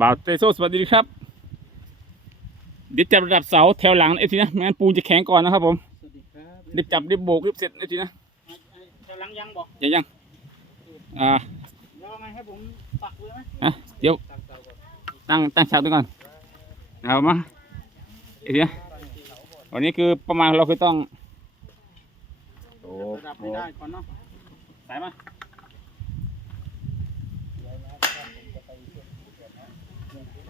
บ่าวเตโซสวัสดีครับ เดี๋ยวจับระดับเสาแถวหลังไอ้ทีนะไม่งั้นปูนจะแข็งก่อนนะครับผมสวัสดีครับรีบจับรีบโบกรีบเสร็จไอ้ทีนะกำลังยังบอกอย่ายังอ่าแล้วไงให้ผมปักเลยไหมอะเดี๋ยวตั้งเตาก่อนตั้งตั้งฉากด้วยก่อนเอามาไอ้ทีนะวันนี้คือประมาณเราคือต้องโอ้ระดับไม่ได้ก่อนเนาะสายมา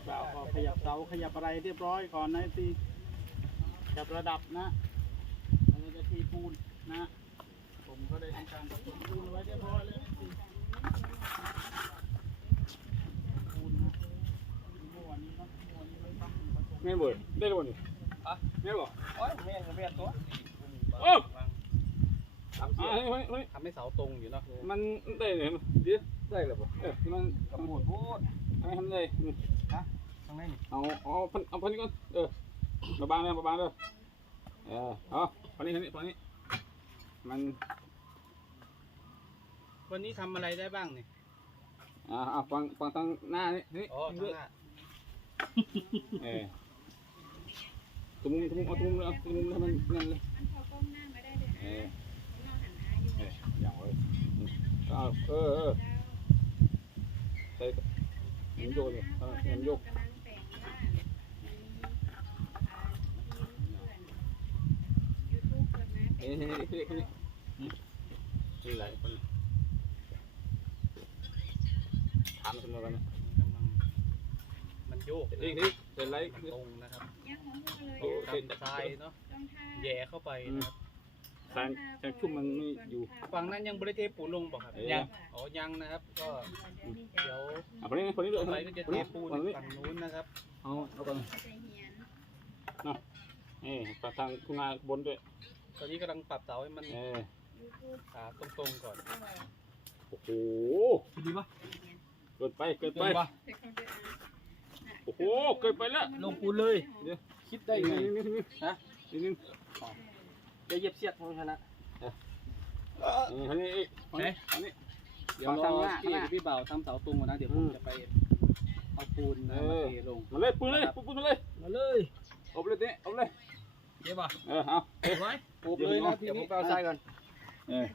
เราก็ขยับเสาขยับอะไรเรียบร้อยก่อนนะทีจับระดับนะเราจะทีปูนนะ ผมก็ได้ทำการผสมปูนไว้เรียบร้อยเลยนะทีปูนนะเมื่อวันนี้เนาะเมื่อวันนี้ไม่ต้องผสมแม่นบ่ได้แล้วบ่นี่อะแม่นบ่โอ้ยแม่กับแม่ตัวโอ้ทำอ่าเฮ้ยเฮ้ยทำให้เสาตรงอยู่เนาะมันได้เลยเดี๋ยวได้หรือเปล่าเออมันกระพูดพูด ทำไมทำได้ทางไหนนี่เอาเอาพันเอาพันนี้ก่อนเออมาบางเลยมาบางเลยเออเอาพันนี้พันนี้พันนี้ มัน วันนี้ทำอะไรได้บ้างเนี่ยอ่าเอาฟังฟังทางหน้านี่นี่อ๋อเอทางหน้าเออตุ้มตุ้มเอาตุ้มเลยเอาตุ้มให้มันนั่นเลยมันพอก้มหน้ามาได้เลยเออเราหันหน้าอยู่เอออย่างเลยเอาเออเออใส่มั นโยนเลยเออมันโยกกำลังแต่งว่ามีอ่าทีมเพื่อนยูทูบเปิดมาเอ้ยนี่นี่นี่นี่นี่หลายคนถามกันมากันะมันโยกอีกทีเป็นไรตรงนะครับโอ้เส้นทำทรายเนาะแย่เข้าไปนะครับ สารแต่ชุ่มมันไม่อยู่ฝั่งนั้นยังบริเทปูนลงเปล่ะครับเอ้ยยังอ๋อยังนะครับ ก็เดี๋ยวอะคนนี้คนนี้ด้วยต่อคนไปนี้ก็จะคนเทนี้ปูนคนนี้ฝั่งนู้นนะครับเอาเอาก่อนใจเหียนนี่ปทางคุณนาบนด้วยตอนนี้กำลังปรับเสาให้มันเออยูทูบขาตรงๆก่อนด้วยโอ้โหดีปะเกินไปเกินไปปะแต่เขาจะอ่านโอ้โหเกินไปแล้วลงปูนเลยคิดได้ไงนิดนึงนิดนึงฮะนิดนึง จะเหยียบเสียดของชนะนี่คนนี้อีกคนนี้คนนี้เดี๋ยวรทาองหน้าพี่ข้างหน้าพี่เบาทำเสาตรงก่อนนะเดี๋ยวผอืมมจะไปเอาปูนนะเอมาอเทลงมาเลยปืนเลยปืนปืนมาเลยมาเลยเอาไปเลยเนี่ยเอาไปเลยเดี๋ยวป่ะเออเอาเออไว้ปูเลยนะทีเดี๋ยวผมนี้ไปเอาทรายก่อนเออ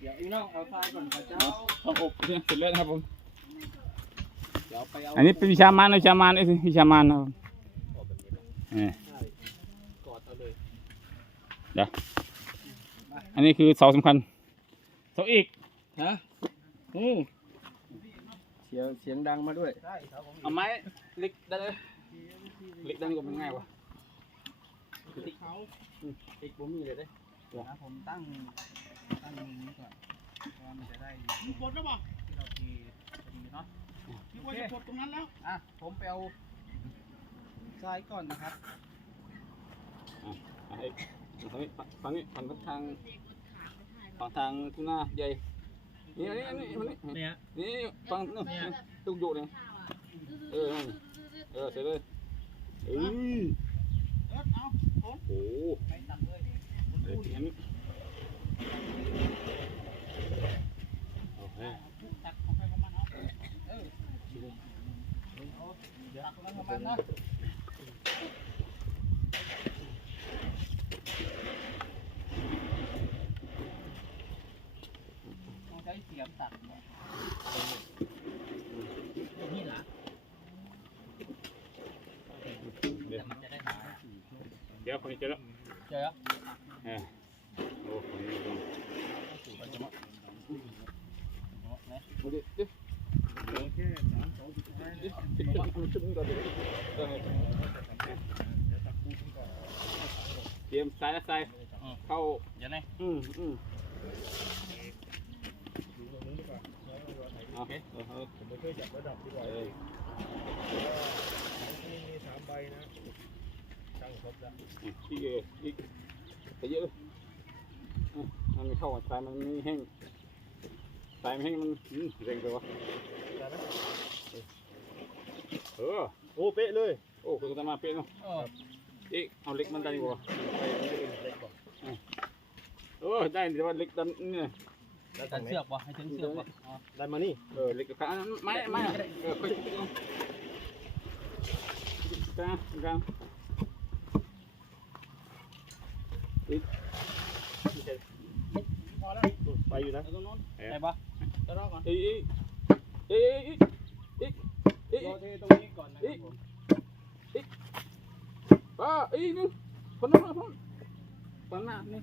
เดี๋ยวอีน้องเอาทรายก่อนพระเจ้าต้องอบเนี่ยเสร็จแล้วนะครับผมเดี๋ยวไปเอาอันนี้เป็นวิชามานวิชามานไอ้สิวิชามานนะครับ อันนี้คือเสาสำคัญเสาอีกฮะอืมเสียงเสียงดังมาด้วยใช่ครับผมเอาไม้เล็กได้เลยเล็กได้นี่ก็มันง่ายวะติ๊กเขาติ๊กผมมีเลยเด้นะผมตั้งตั้งมุมนี้ก่อนเพราะว่ามันจะได้มีกดแล้วป่ะที่เราทีพอดีเนาะนึกว่าจะกดตรงนั้นแล้วอะผมไปเอาทรายก่อนนะครับไอ้ฝั่งนี้ ฝั่งนี้ฝั่งทางฝั่งทางคุณนาใหญ่นี่อันนี้อันนี้อันนี้เนี่ย นี่ฝั่งนู้นตุ้งโยกเนี่ยเออนั่นเออเสร็จเลยเอ้ยเออเอาโอ้โหไปตัดเลยเดี๋ยวอันนี้โอเคตัดของใครของมันเอาเออเดี๋ยวตัดตรงนั้นประมาณนะต้องใช้เสียม ตัดเนี่เหรอเดี๋ยวแต่มันจะได้หนาเดี๋ยวคนนี้เจอแล้วเจอแล้วเออโอ้คนนี้ดูดูดิดิแค่สามสองสุดท้ายดิดิเตรียมสายและสายเข้าเดี๋ยวนะอืมอืม เอาเออเออผมไปช่วยจับระดับดีกว่าเออที่มีสามใบนะช่างครบแล้วอีกเอออีกไปเยอะเยอะมันไม่เข้าอะสายมันไม่แห้งสายไมันแห้งมันเร่งไปวะได้ไหมเออโอ้เป๊ะเลยโอ้คุณตามาเป๊ะเนาะอ๋อเอ๊ะเอาเล็กมันได้ดีกว่าไปมันจะเป็นเล็กกว่าเออได้แต่ว่าเล็กดันเนี่ย ได้ตัตรดงไหนเสือกวะให้ถึงเสือกวะอ๋อได้มานี่เออเล็กกับอันนั้นไม่ไม่เออค่อยๆเอากลางกลางพอแล้วไปอยู่นะเอาตรงโน้นได้ปะจะรอก่อนเอ้ยเอ้ยเอ้ยเอ้ยเอ้ยเอ้ยรอเทตรงนี้ก่อนนะครับผมป้าเอ้ยนึงคนนั้นคนนั้นคนนั้นนี่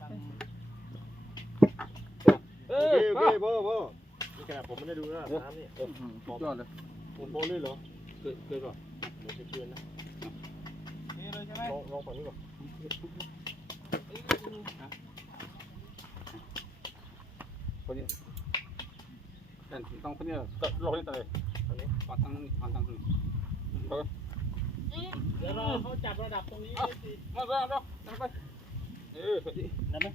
เอโออเคโอเคพ่อพ่อนี่ขนาดผมไม่ได้ดูนะน้ำนี่ยอดเลยผมโบลื่นเหรอ เกิดเกิดก่อนเดี๋ยวจะเกินนะนี่เลยใช่ไหมลองลองฝั่งนี้ก่อนคนนี้กันต้องคนนี้ลงนี่ตัวเลยอันนี้ปัดทางนี้ปัดทางนี้เออเดี๋ยวรอเขาจับระดับตรงนี้เอาสิเอาเอาเอาเอาไปเออได้ไหม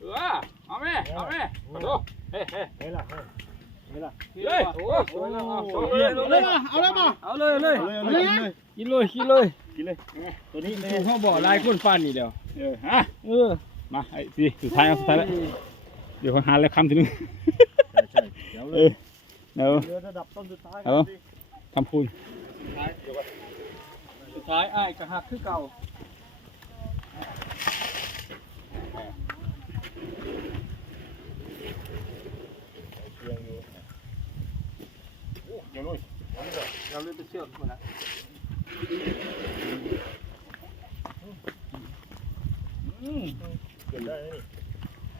เออเอาแม่เอาแม่ขอโทษเฮ้เฮ้เฮ้ยล่ะเฮ้ยเฮ้ยล่ะเฮ้ยโอ้ยสวยแล้วเอาสวยเลยเอาเลยมาเอาเลยมาเอาเลยเลยเอาเลยเอาเลยกินเลยกินเลยกินเลยกินเลยตัวนี้ถูกเขาบอกลายก้นฟันนี่เดียวเออฮะเออมาไอ้สิสุดท้ายเอาสุดท้ายแล้วเดี๋ยวหาแล้วคำทีนึงใช่ใช่เดี๋ยวเลเอยอเดี๋ยวเรือระดับต้นสุดท้ายเอาคำพูดสุดท้ายอ้ายกระหักคือเก่า เชียงอยู่ เดี๋ยวลุยเราเลยไปเชือกคนละอืมเกินได้ไหมนี่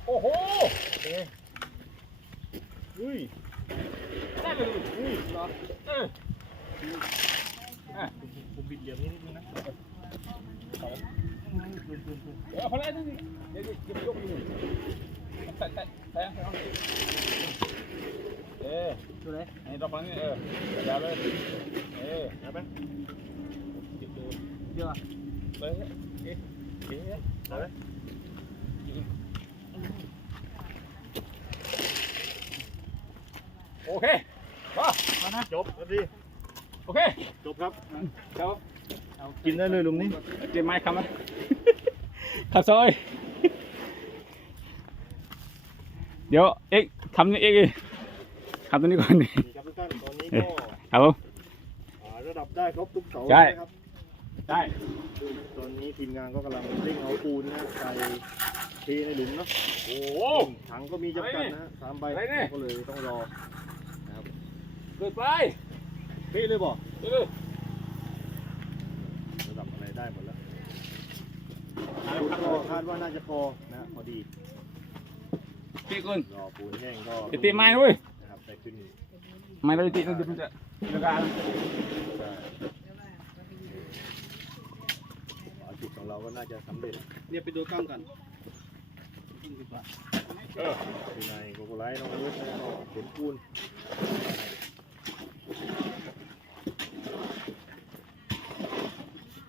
โอ้โหอุ้ยได้เลยอุ้ยเออผมบิดเหลี่ยมนิดนึงนะเดี๋ยวพอแล้วนี่เดี๋ยวเดี๋ยวยกอยู่ใส่ใส่ใส่ใส่ เออดูเลยไอ้ดอกฟังนี่เออเดี๋ยวเลยเออได้ไหมเดี๋ยวไปเอ๊ะกินเนี่ยได้ไหมโอเคมาจบแล้วดิโอเค จบครับเดี๋ยวกินได้เลยลุมนี้เตรียมไม้คำนะขับซอย เดี๋ยวเอ็กทำนี่เอ็ก ดิทำตัวนี้ก่อนดินี่ครับทุกท่านตอนนี้ก็ครับผม อ่าระดับได้ครบทุกเสาใช่ นะครับได้ตอนนี้ทีมงานก็กำลังเร่งเอาปูนนะใส่เทในหลุมเนาะโอ้ถังก็มีจำกัดนะฮะสามใบอะไรเนี่ยก็เลยต้องรอเกิดไปเทเลยบ่เออระดับอะไรได้หมดแล้วปูนก็คาดว่าน่าจะพอนะฮะพอดีพี่กุนรอปูนแห้งก็จะตีไม้ด้วย นะครับได้ขึ้นไม้เราจะตีมันจะมันจะจะการจุดของเราก็น่าจะสำเร็จเนี่ยไปดูกล้องกันเออยู่ในโกโกไลท์น้องอายุนะครับเห็นปูน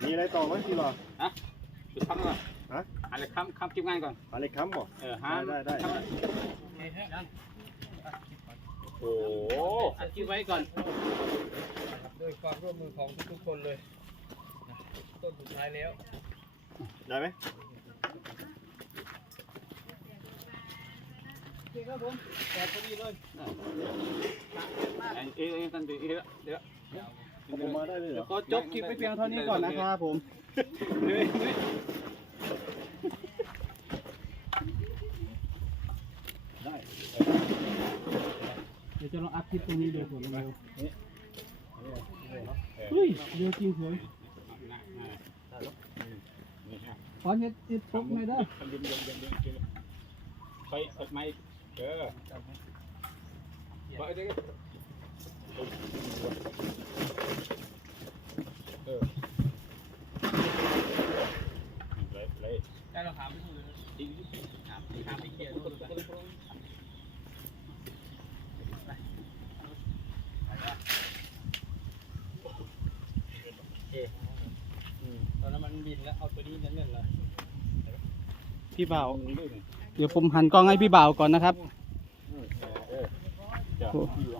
มีอะไรต่อไหมพี่หรอจุดพักก่อนฮะอะไรค้ำค้ำเก็บงานก่อนอะไรค้ำบ่เออห้าได้ได้ได้ โอ้โหอัดคลิปไว้ก่อน ด้วยความร่วมมือของทุกๆคนเลยนะต้นสุดท้ายแล้ว ได้ไหมโอเคครับผมแปดพอดีเลยเอ้ยเอ้ยตันเดี๋ยวเดี๋ยวเดี๋ยวเอาผมมาได้เลยเหรเดี๋ยอวก็จบคลิปไปเพียงเท่านี้ก่อนนะครับผม เดี๋ยวเดี๋ยว ได้ เดี๋ยว จะลองอัดคลิปตรงนี้ดูก่อนเร็วเฮ้ยเร็วจริงสวยขอเน็ตเฮ็ดพกหน่อยเด้อไปเปิดไมค์เออไปเดี๋ยวเออเลยเลย ได้เราถามไม่ถูกเลยถามถามไปเกียร์ดูกัน ตอนนั้นมันบินแล้ว เอาตัวนี้นั่นนั่นเลย พี่บ่าวเดี๋ยวผมหันกล้องให้พี่บ่าวก่อนนะครับเออเดี๋ยวอยู่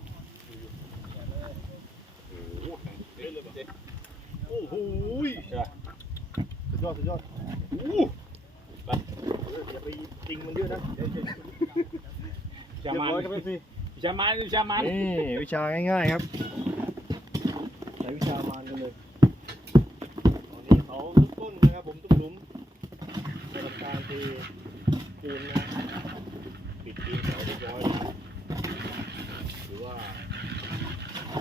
โอ้โหโอ้โหยเดี๋ยวสุดยอดสุดยอดอู้เอออย่าไปติงมันเยอะนะเดี๋ยวจะจะมาครับพี่วิชามันวิชามันนี่วิชาง่ายๆครับใช้วิชามานกันเลยตอนนี้เขาทุกต้นนะครับผมทุกหลุมจะทำการเทปูนนะปิดตีนเสาเรียบร้อยแล้วหรือว่า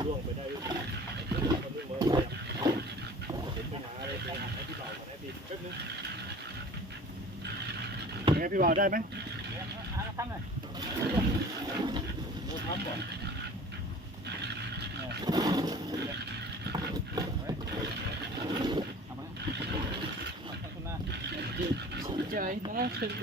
ล่วงไปได้ด้วยดีคนนึงมาเลยเห็นปัญหาอะไรไปหาพี่บ่าวก่อนนะพี่แป๊บนึงเป็นไงพี่บ่าวได้ไหม ทำเลยโอ้ทำก่อนทำไหมขอ บคุณนะใจนะคือภ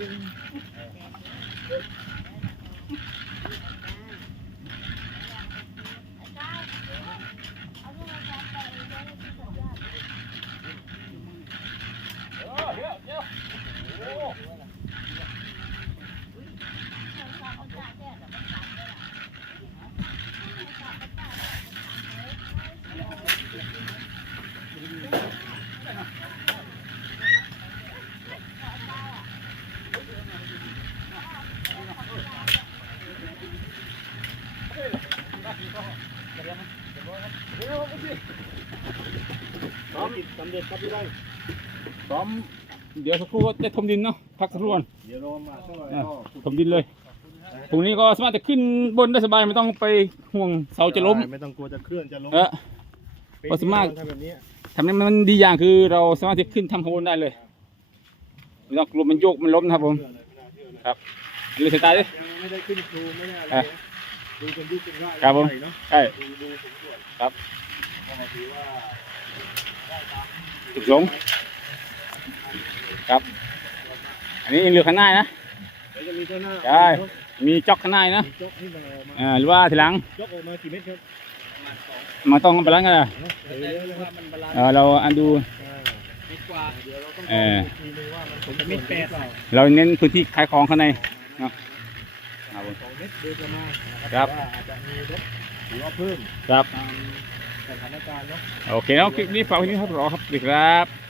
เร็จครับพี่ได้พร้อมเดี๋ยวสักครู่ก็จะถมดินเนาะพักสักครู่ก่อนเดี๋ยวรอมาสักหน่อยอะก็ขุถมดินเลยพรุ่งนี้ก็สามารถจะขึ้นบนได้สบายไม่ต้องไปห่วงเสาจะล้มไม่ต้องกลัวจะเคลื่อนจะล้มเออเป็นพอสามารถทำแบบนี้ทำนี้มันดีอย่างคือเราสามารถที่ขึ้นทำขบวนได้เลยไม่ต้องกลัวมันโยกมันล้มนะครับผมเชื่อเลยไม่น่าเชื่อเลยครับดูสายตาดิยังไม่ได้ขึ้นครูไม่ได้อะไรอะนะดูเป็นยุคเป็นว่าครับผมใหญ่เนาะใช่ดูดูสมส่วนครับก็ถือว่า จุดสงครับ อันนี้เรือข้างหน้านะเดี๋ยวจะมีเจ้าหน้าใช่มีจอกข้างหน้านะอ่าหรือว่าทีหลังจกออกมากี่เม็ดครับมาต้องไปล้างกันนะเดี๋ยวเดี๋ยวนะครับมันบาลานเออเราอันดูเออเราเน้นพื้นที่ขายของข้างในเนาะครับผมสองเม็ดโดยประมาณนะคครับ แต่ว่าอเครับตามสถานการณ์เนาะ โอเคเนาะคลิปนี้ฝากไว้ที่นี่ครับรอครับสวัสดีครับ